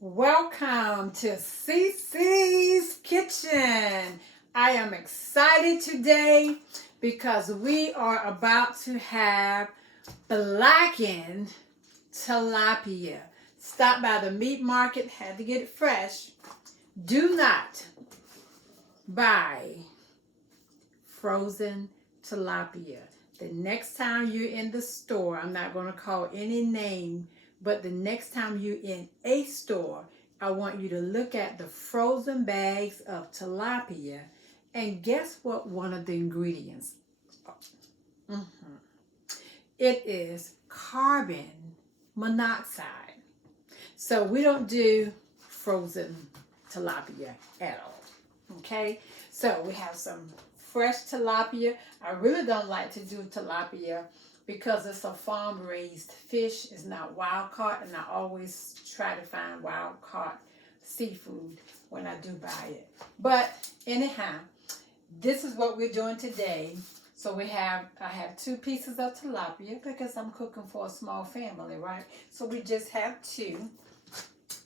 Welcome to CC's Kitchen. I am excited today because we are about to have blackened tilapia. Stopped by the meat market, had to get it fresh. Do not buy frozen tilapia. The next time you're in the store, I'm not going to call any name, but the next time you're in a store, I want you to look at the frozen bags of tilapia and guess what one of the ingredients are? It is carbon monoxide. So we don't do frozen tilapia at all. Okay, so we have some fresh tilapia. I really don't like to do tilapia because it's a farm raised fish. It's not wild caught, and I always try to find wild caught seafood when I do buy it. But anyhow, this is what we're doing today. So I have 2 pieces of tilapia because I'm cooking for a small family, right? So we just have 2.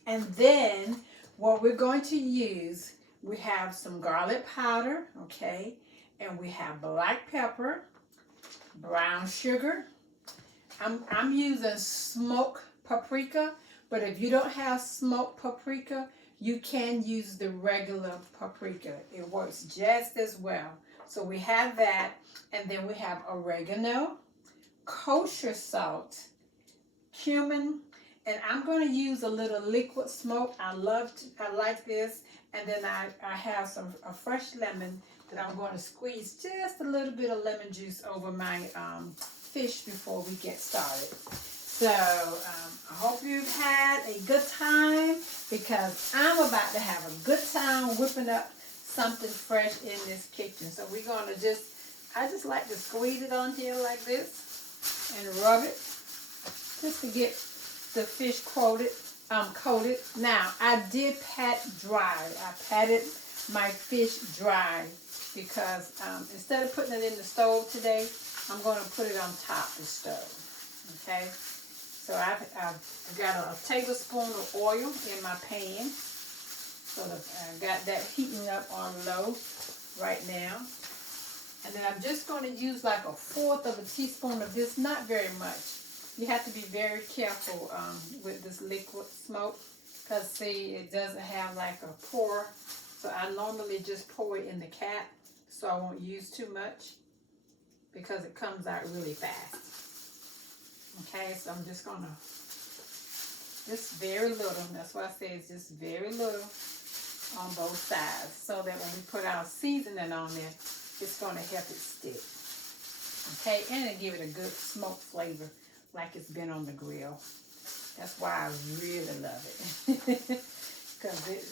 And then what we're going to use, we have some garlic powder, okay? And we have black pepper, brown sugar. I'm using smoked paprika, but if you don't have smoked paprika, you can use the regular paprika. It works just as well. So we have that, and then we have oregano, kosher salt, cumin, and I'm going to use a little liquid smoke. I like this, and then I have a fresh lemon that I'm going to squeeze just a little bit of lemon juice over my fish before we get started. So I hope you've had a good time because I'm about to have a good time whipping up something fresh in this kitchen. So we're going to I just like to squeeze it on here like this and rub it just to get the fish coated. Now, I did pat dry. I patted my fish dry because instead of putting it in the stove today, I'm going to put it on top of the stove. Okay? So I've got a tablespoon of oil in my pan. So I got that heating up on low right now. And then I'm just going to use like 1/4 of a teaspoon of this, not very much. You have to be very careful with this liquid smoke because see, it doesn't have like a pour. So I normally just pour it in the cap so I won't use too much because it comes out really fast. Okay, so I'm just gonna, just very little, that's why I say it's just very little on both sides so that when we put our seasoning on there, it's gonna help it stick. Okay, and it'll give it a good smoke flavor like it's been on the grill. That's why I really love it because it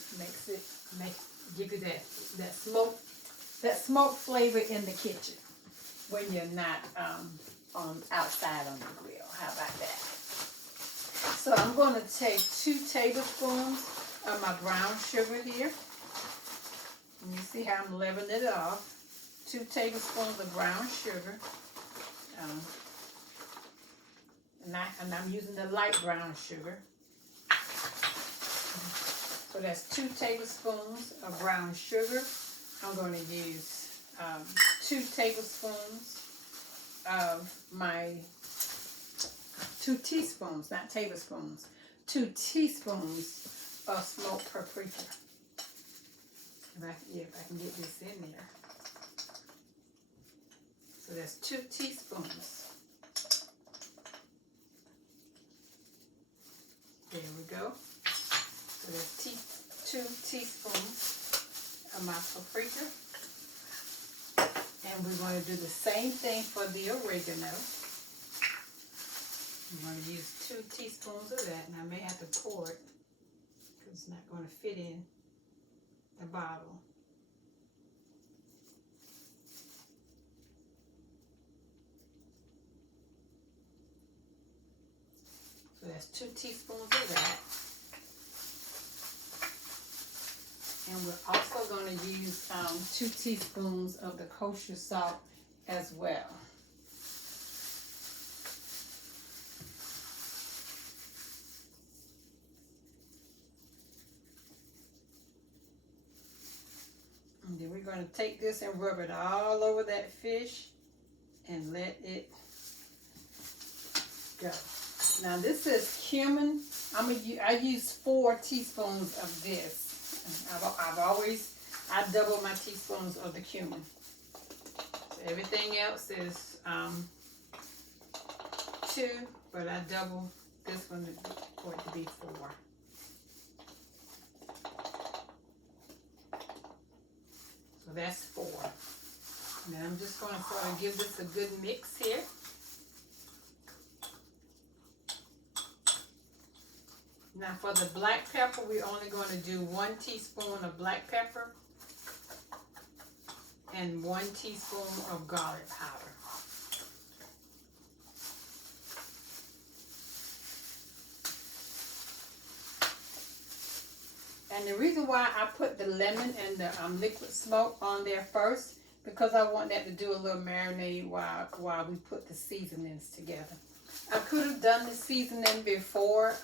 give you that smoke flavor in the kitchen when you're not outside on the grill. How about that? So I'm going to take 2 tablespoons of my brown sugar here. And you see how I'm leveling it off. 2 tablespoons of brown sugar. And I'm using the light brown sugar. So that's 2 tablespoons of brown sugar. I'm going to use 2 tablespoons of my 2 teaspoons, not tablespoons, 2 teaspoons of smoked paprika. If I can get this in there. So that's 2 teaspoons. There we go. So that's 2 teaspoons of my paprika. And we're going to do the same thing for the oregano. I'm going to use 2 teaspoons of that, and I may have to pour it because it's not going to fit in the bottle. So that's 2 teaspoons of that. And we're also going to use 2 teaspoons of the kosher salt as well. going to take this and rub it all over that fish and let it go. Now this is cumin. I use 4 teaspoons of this. I double my teaspoons of the cumin. So everything else is 2, but I double this one for it to be 4. So that's 4. And then I'm just going to sort of give this a good mix here. Now for the black pepper, we're only going to do 1 teaspoon of black pepper and 1 teaspoon of garlic powder. And the reason why I put the lemon and the liquid smoke on there first, because I want that to do a little marinade while we put the seasonings together. I could have done the seasoning before,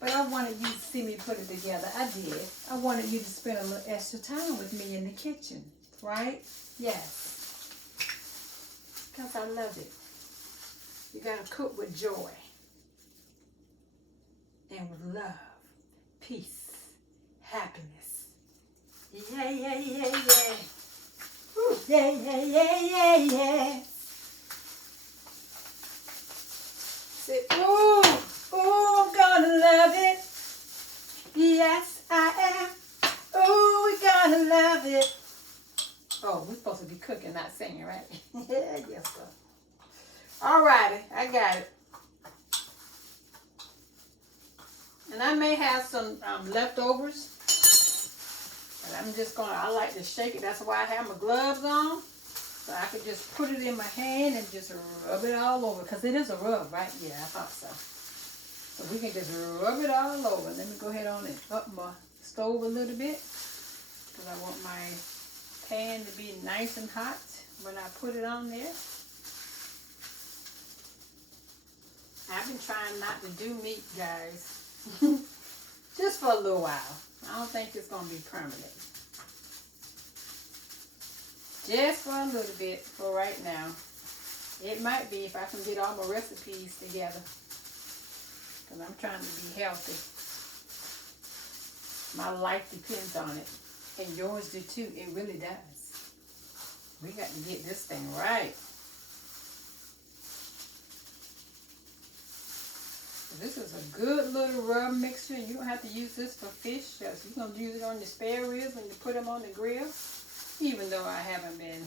but I wanted you to see me put it together. I did. I wanted you to spend a little extra time with me in the kitchen, right? Yes. Because I love it. You got to cook with joy and with love, peace, happiness. Yeah, yeah, yeah, yeah. Woo. Yeah, yeah, yeah, yeah, yeah. Say, ooh, ooh, I'm gonna love it. Yes, I am. Ooh, we're gonna love it. Oh, we're supposed to be cooking, not singing, right? Yeah, yes, sir. All righty, I got it. And I may have some leftovers. But I'm just gonna, I like to shake it. That's why I have my gloves on. So I could just put it in my hand and just rub it all over. Because it is a rub, right? Yeah, I thought so. So we can just rub it all over. Let me go ahead on and up my stove a little bit. Because I want my pan to be nice and hot when I put it on there. I've been trying not to do meat, guys. Just for a little while. I don't think it's going to be permanent. Just for a little bit for right now. It might be if I can get all my recipes together. Because I'm trying to be healthy. My life depends on it. And yours do too. It really does. We got to get this thing right. This is a good little rub mixture. You don't have to use this for fish. You're going to use it on your spare ribs when you put them on the grill. Even though I haven't been...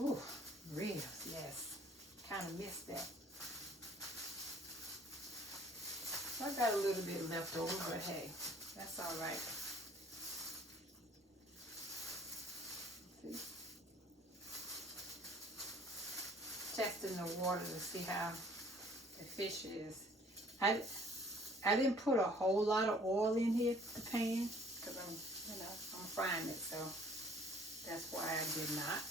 Ooh, ribs, yes. Kind of missed that. I got a little bit left over, but hey, that's all right. See? Testing the water to see how the fish is. I didn't put a whole lot of oil in here, the pan, because I'm frying it, so that's why I did not.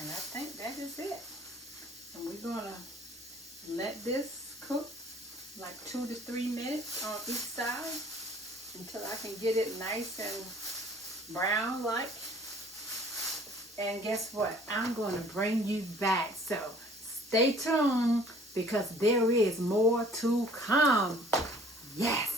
And I think that is it. And we're gonna let this cook like 2 to 3 minutes on each side until I can get it nice and brown like. And guess what? I'm going to bring you back. So stay tuned because there is more to come. Yes.